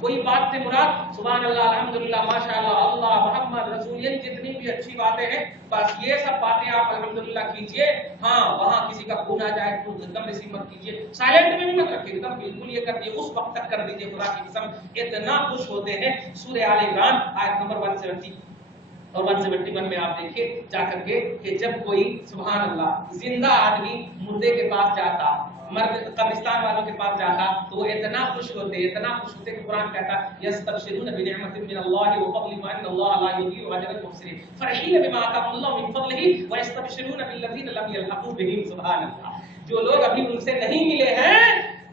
कोई बात से मुराद सुभान अल्लाह, अल्हम्दुलिल्लाह, माशाअल्लाह, अल्लाह, मोहम्मद, रसूल, यानी जितनी भी अच्छी बातें हैं बस ये सब बातें आप अल्हम्दुलिल्लाह कीजिए। हाँ, वहाँ किसी का फोन आ जाए तो एकदम रिसीव मत कीजिए, साइलेंट में भी मत रखिए, एकदम बिल्कुल ये कर दिए, उस वक्त तक कर दीजिए। खुदा की कसम इतना खुश होते हैं। सूरह आल इमरान आयत नंबर 170 और 171 में आप देखिए जाकर के कि जब कोई सुभान अल्लाह जिंदा आदमी मुर्दे के पास जाता, मर्द कब्रिस्तान वालों के पास जाता, तो वो इतना खुश होते कि कुरान कहता यस्तबशिरून बिनिअमतिन मिनल्लाहि व फज़लिन व अन्नल्लाह ला युज़ीउ अजरल मुहसिनीन फरहीन बिमा आताहुमुल्लाहु मिन फज़लिही व यस्तबशिरून बिल्लज़ीना लम यल्हक़ू बिहिम। सुभान अल्लाह, जो लोग अभी उनसे नहीं मिले हैं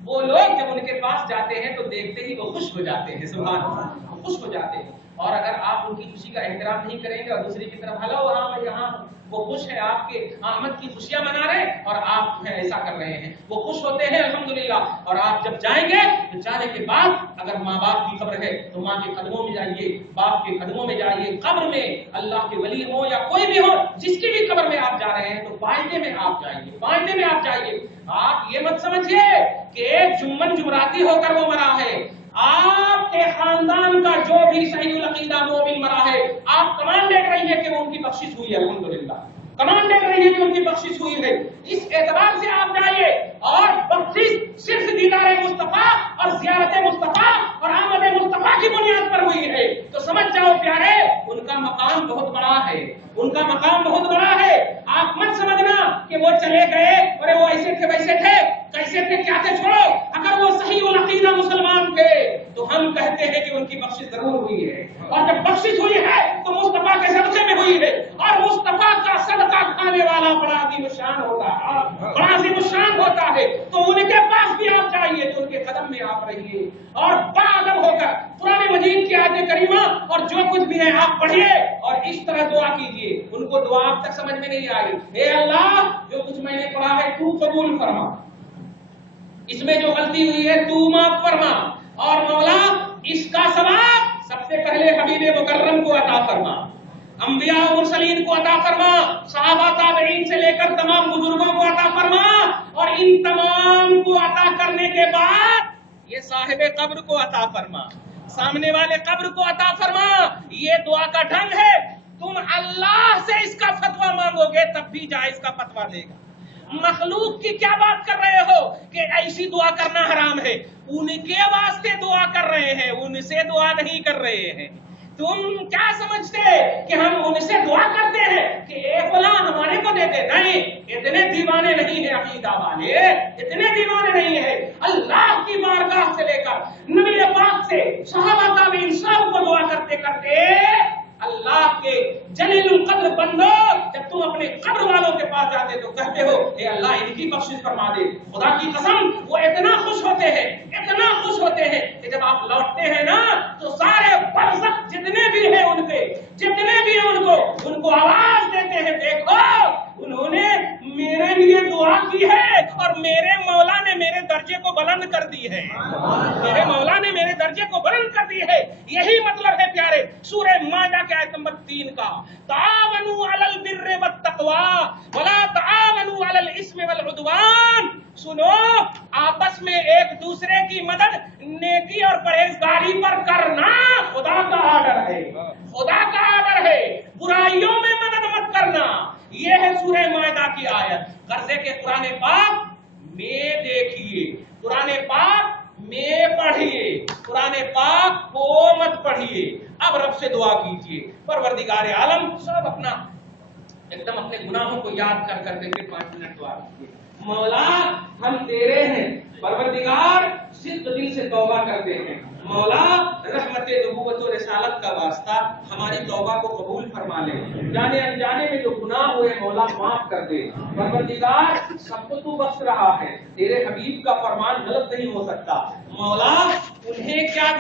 वो लोग जब उनके पास जाते हैं तो देखते ही वो खुश हो जाते हैं। सुभान अल्लाह, वो खुश हो जाते हैं। और अगर आप उनकी खुशी का एहतराम नहीं करेंगे और दूसरी की तरफ हेलो हाँ मैं यहाँ हूँ, वो खुश है, आपके आमद की खुशियां मना रहे हैं और आप ऐसा कर रहे हैं, वो खुश होते हैं अल्हम्दुलिल्लाह। और आप जब जाएंगे तो जाने के बाद अगर माँ बाप की कब्र है तो माँ के कदमों में जाइए, बाप के कदमों में जाइए। कब्र में अल्लाह के वली हो या कोई भी हो, जिसकी भी कब्र में आप जा रहे हैं तो बायने में आप जाइए, बायने में आप जाइए। आप ये मत समझिए कि जुम्मन जुमराती होकर वो मरा है। आपके खानदान का जो भी सही अकीदा मोमिन मरा है, आप कमांडेड रहिए कि वो उनकी बख्शिश हुई है अल्हम्दुलिल्लाह, कमांडेड रहिए कि उनकी बख्शिश हुई है। इस एतबार से आप जाइए। और बख्शिश सिर्फ दीदार मुस्तफा और ज़ियारत मुस्तफा और आमद मुस्तफा की बुनियाद पर हुई है। तो समझ जाओ प्यारे, उनका मकाम बहुत बड़ा है, उनका मकाम बहुत बड़ा है। आप मत समझना कि वो चले गए और वो ऐसे थे वैसे थे, कैसे थे क्या थे, छोड़ो। अगर वो सही अकीदा मुसलमान थे तो हम कहते हैं कि उनकी बख्शिश जरूर हुई है। और जब बख्शिश हुई है तो मुस्तफा के सदक़े में हुई है। और मुस्तफा का सदका खाने वाला बड़ा अज़ीमुश्शान होता है, बड़ा अज़ीमुश्शान होता है। तो उनके पास भी आप जाइए तो उनके कदम में आप रहिए और बाअदब होकर कुरान मजीद की आयत करीमा और जो कुछ भी है आप पढ़िए और इस तरह दुआ कीजिए। उनको दुआ अब तक समझ में नहीं आई, हे अल्लाह जो कुछ मैंने पढ़ा है तू कबूल फरमा, इसमें जो गलती हुई है तू माफ फरमा, और मौला इसका सवाब सबसे पहले हबीब मुकर्रम को अता फरमा, अंबिया और मुरसलीन को अता फरमा, सहाबा ताबईन से लेकर तमाम बुजुर्गों को अता फरमा। और इन तमाम को अता करने के बाद ये साहिब कब्र को अता फरमा, सामने वाले कब्र को अता फरमा। ये दुआ का ढंग है। तुम अल्लाह से इसका फतवा मांगोगे तब भी जायज का फतवा देगा। मखलूक की क्या बात कर रहे हो कि ऐसी दुआ करना हराम है? उनके वास्ते दुआ कर रहे हैं, उनसे दुआ नहीं कर रहे हैं। तुम क्या समझते कि हम उनसे दुआ करते हैं कि ए फलां हमारे को दे दे? नहीं, इतने दीवाने नहीं है अकीदा वाले, इतने दीवाने नहीं है। अल्लाह की बारगाह से लेकर नबी पाक से सहाबा ताबईन सब को दुआ करते करते अल्लाह के जलीलुल कद्र बंदो, जब तुम अपने कब्र वालों के पास जाते तो कहते हो हे अल्लाह इनकी बख्शिश फरमा दे। खुदा की कसम वो इतना खुश होते हैं, इतना खुश होते हैं कि जब आप लौटते हैं ना तो सारे बरसक जितने भी हैं उनके, जितने भी हैं उनको आवाज देते हैं, देखो उन्होंने मेरे लिए दुआ की है और मेरे मौला ने मेरे दर्जे को बुलंद कर दी है, मेरे मौला ने मेरे दर्जे को बुलंद कर दी है। यही मतलब है प्यारे सूरह माइदा के आयत नंबर 3 का, तावनु अलल बिर्रि वत तक़वा वला तावनु अलल इस्मि वल उद्वान। सुनो, आपस में एक दूसरे की मदद नेकी और परहेजगारी पर करना खुदा का आर्डर है, खुदा का आर्डर है। बुराइयों में मदद मत करना। ये है सूरह माइदा की आयत। कर्जे के कुरान पाक में देखिए, कुरान पाक में पढ़िए, कुरान पाक को मत पढ़िए। अब रब से दुआ कीजिए, परवरदिगार आलम सब अपना एकदम अपने गुनाहों को याद कर कर के 5 मिनट दुआ कीजिए। मौला हम तेरे हैं, परवरदिगार सिद्ध दिल से तौबा करते हैं। मौला रहमत नबूवत और रिसालत का वास्ता हमारी तौबा को कबूल फरमा ले। जाने अनजाने में जो गुनाह हुए मौला माफ कर दे। परवरदिगार सबको तू बख्श रहा है, तेरे हबीब का फरमान गलत नहीं हो सकता। मौला उन्हें क्या